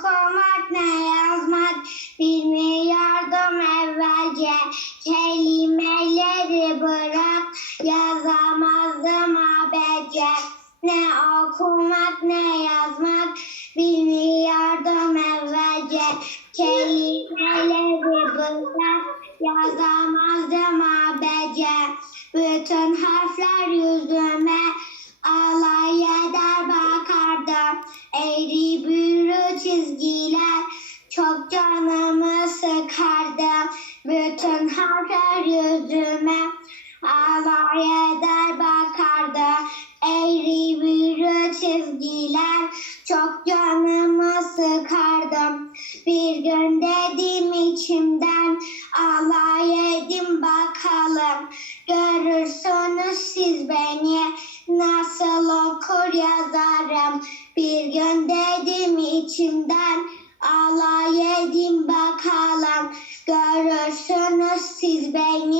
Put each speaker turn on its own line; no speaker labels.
okumak ne yazmak bilmiyordum evvelce. Kelimeleri bırak yazamazdım abece. Ne okumak ne yazmak bilmiyordum evvelce. Kelimeleri bırak yazamazdım abece. Bütün harfler yüzüme alay eder bakardım. Eğri büğrü çizgiler çok canımı sıkardı. Bütün harfler yüzüme alay eder bakardı. Eğri büğrü çizgiler çok canımı sıkardım. Bir gün dedim içimden alay edin bakalım. Görürsünüz siz beni nasıl okur yazarım. Bir gün dedim içimden alay edin bakalım. Görürsünüz siz beni